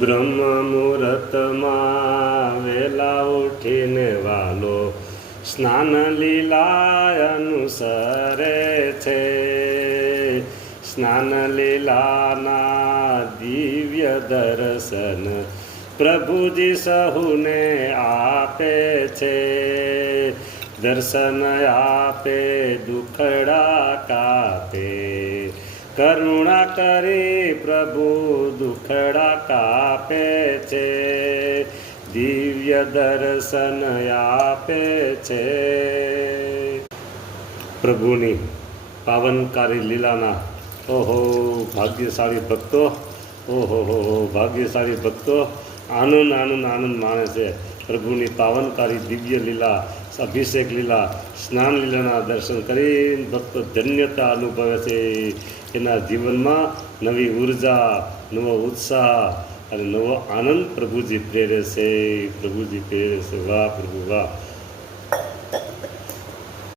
બ્રહ્મ મુહૂર્તમાં વેલા ઉઠીને વાલો સ્નાન લીલા અનુસરે છે. સ્નાન લીલાના દિવ્ય દર્શન પ્રભુજી સહુને આપે છે. દર્શન આપે દુખડા કાપે, કરુણા કરી પ્રભુ દુખડા કાપે છે. દિવ્ય દર્શન આપે છે. પ્રભુની પાવનકારી લીલાના ઓહો ભાગ્યશાળી ભક્તો, ઓહો ભાગ્યશાળી ભક્તો આનંદ આનંદ આનંદ માણે છે. પ્રભુની પાવનકારી દિવ્ય લીલા, અભિષેક લીલા, સ્નાન લીલાના દર્શન કરી ભક્તો ધન્યતા અનુભવે છે. એના જીવનમાં નવી ઉર્જા, નવો ઉત્સાહ અને નવો આનંદ પ્રભુજી પ્રેરે છે. પ્રભુજી પ્રેરે છે. વાહ પ્રભુ વાહ.